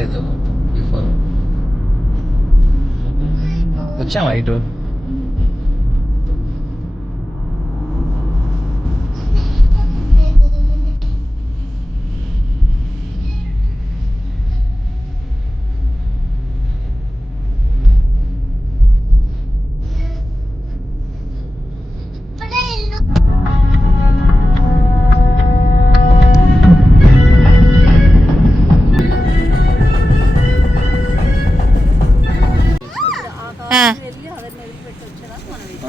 రాలేదు బిఫోర్. వచ్చామా ఇటు?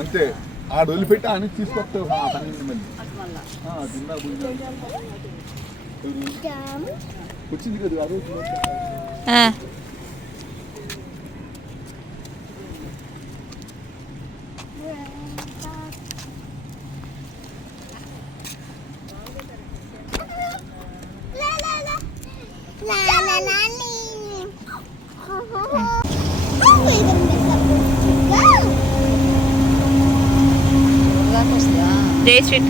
అంతే, ఆడ వదిలిపెట్టి అని తీసుకొస్తావు వచ్చింది కదా ఆ రోజు. జై స్వీట్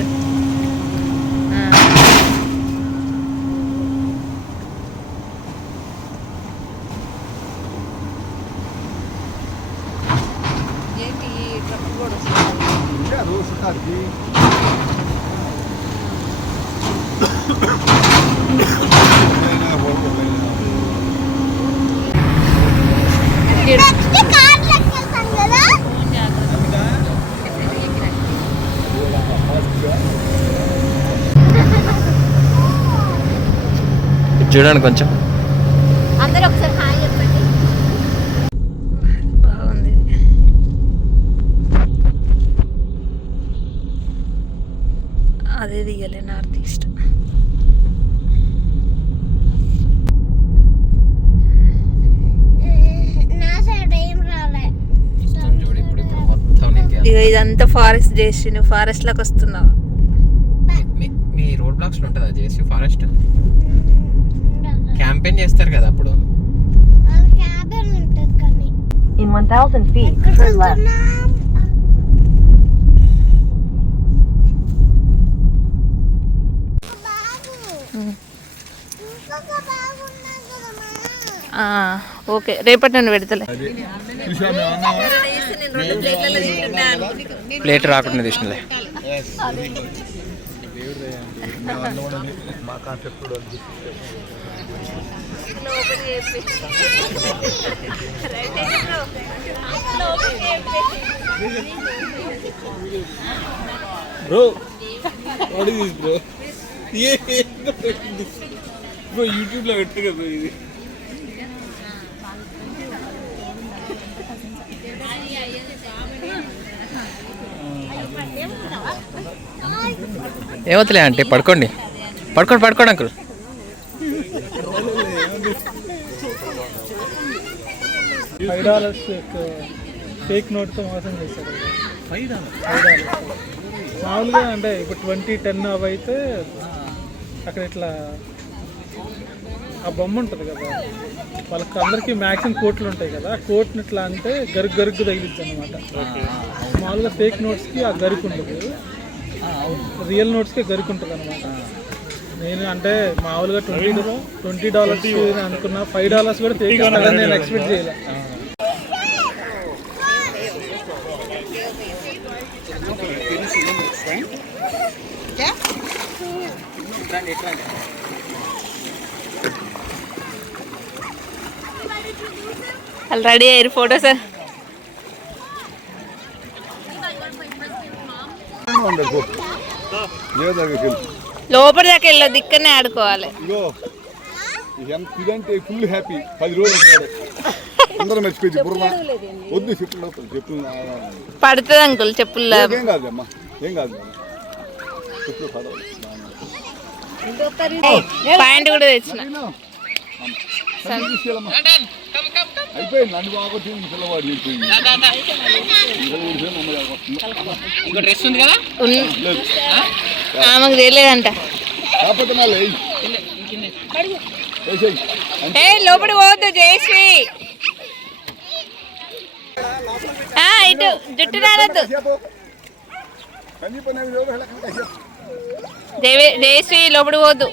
చూడండి కొంచెం. అందరూ ఒకసారి హాయ్ చెప్పండి. బాగుంది. అదే దిగలే నార్త్ ఈస్ట్. ఇదంతా ఫారెస్ట్ చేసి నువ్వు ఫారెస్ట్ లాగా వస్తున్నావు. మీ రోడ్ బ్లాక్స్ లో ఉంటుందా జేసీ ఫారెస్ట్? క్యాంపెయిన్ చేస్తారు కదా అప్పుడు. In 1000 feet, turn left. Okay, రేపటి నుండి పెడతలే. ప్లేట్ రాకుండా తీసినలే. Bro, what is this, bro? Bro, YouTube లో పెట్టు కదా ఇది. ఏమవుతులే అంటే పడుకోండి అంకుల్. $5 ఫేక్ నోట్తో మోసం చేశారు. $5 మామూలుగా అంటే ఇప్పుడు 2010 అవి అయితే అక్కడ ఇట్లా ఆ బొమ్మ ఉంటుంది కదా, వాళ్ళకి అందరికీ మ్యాక్సిమం కోట్లు ఉంటాయి కదా, కోట్ని ఇట్లా అంటే గరుగు తగిలిద్ది అనమాట. మామూలుగా ఫేక్ నోట్స్కి ఆ గరుకు ఉండదు, రియల్ నోట్స్కి గరుకు ఉంటుంది అనమాట. నేను అంటే మామూలుగా $20 అనుకున్నా, $5 కూడా ఫేక్ ఇస్తాడని నేను ఎక్స్పెక్ట్ చేయలే. వాళ్ళు రెడీ అయ్యారు ఫోటో సార్. లోపల దాకా వెళ్ళదు, ఇక్కడనే ఆడుకోవాలి. ఇదంటే ఫుల్ హ్యాపీ. 10 రోజులు అందరూ మర్చిపోయింది. వద్దు చెప్పు పడుతుంది అంకుల్ చెప్పులు. ఏం కాదు అమ్మా, ఏం కాదు చెప్పులు పడవాలి. పాయింట్ కూడా తెచ్చిన. అయిపోయింది నన్ను కాబట్టి పిల్లవాడు అయిపోయింది. ఆమెకు తెలియదంట. కాకపోతే లోపలి పోవద్దు జయశ్రీ. ఇటు జుట్టు రానద్దు. జయశ్రీ లోపలి పోవద్దు.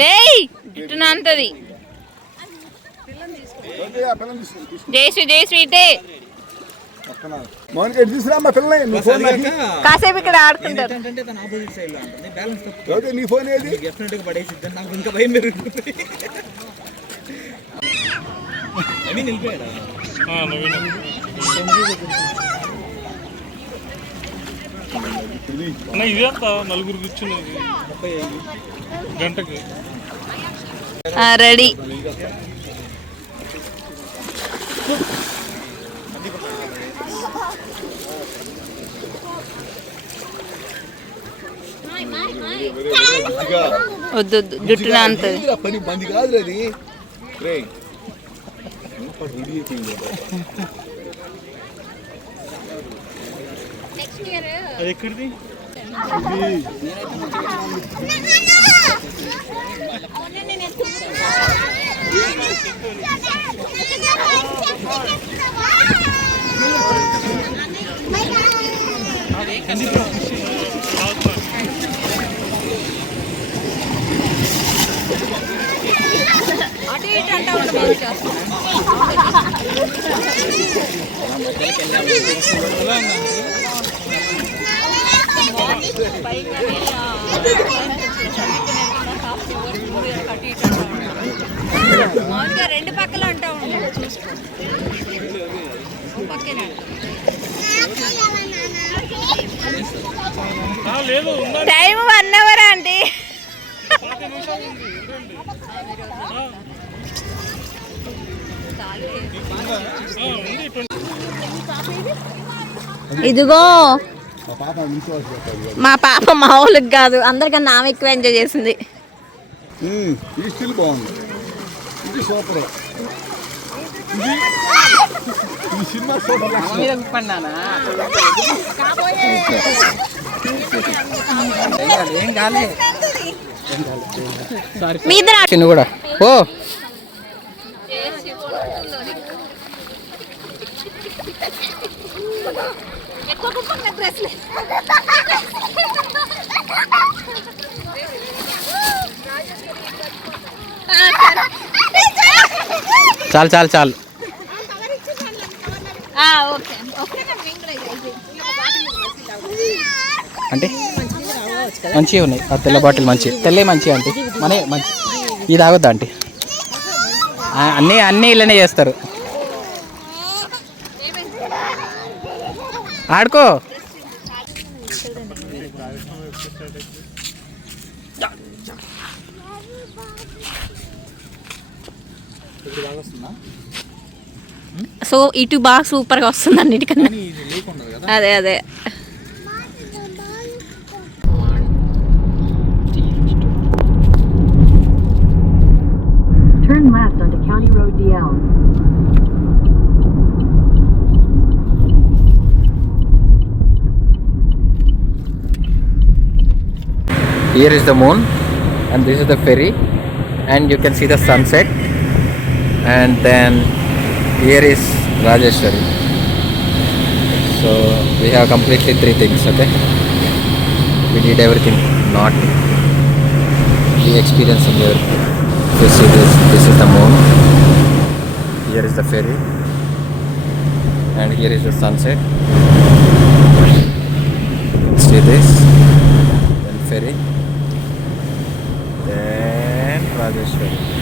రేయ్ ఇటు అంతది ఓకే ఆ పిల్లని తీసుకో జయశ్రీ ఇటే మౌనిక ఎటు తీసుకురా మా పిల్లని నీ ఫోన్ నాకు కాసేపు ఇక్కడ ఆడుకుంటారు. అంటే తన ఆపోజిట్ సైడ్ లో ఉంటుంది బ్యాలెన్స్ తప్పు ఓకే నీ ఫోన్ ఏది డెఫినెట్ గా పడేసిద్దాం నాకు ఇంకా భయం పెరుగుతుంది నవీన్ వెళ్ళిపోయాడా ఇదేంత నలుగురు కూర్చున్నది గంటకి రెడీ. వద్దు జుట్టున అంతది. పని మంది కాదు అది రేయ్ రెడీ అయిపోయింది అది ఎక్కడిది రెండు పక్కల అంటా ఉంటాడు చూసుకో. లేదు టైం 1 అవర్ అండి. ఇదిగో మా పాప ఇంకోవచ్చు మా పాప మా వాళ్ళకి కాదు అందరికన్నా ఆమె ఎక్కువ ఎంజాయ్ చేసింది. ఈ స్టిల్ బాగుంది ఇది సూపర్ ఈ సినిమా సూపర్ ఏం కాలే మీ ఇద్దరు చిన్న కూడా ఓ చాలు చాలు చాలు అంటే మంచిగా ఉన్నాయి ఆ తెల్ల బాటిల్ మంచి తెల్లే మంచిగా అంటే మనే మంచి ఇది తాగొద్దా అంటే అన్నీ ఇళ్ళనే చేస్తారు ఆడుకో సో ఇటు బాగా సూపర్గా వస్తుంది అన్నిటికన్నా. అదే అదే Turn left onto County Road DL. Here is the moon and this is the ferry and you can see the sunset and then here is Rajeshwari. So we have completely 3 things, okay? We did everything, not we experiencing everything. You see this is the moon, here is the ferry and here is the sunset. See this, then ferry, then Rajeshwari.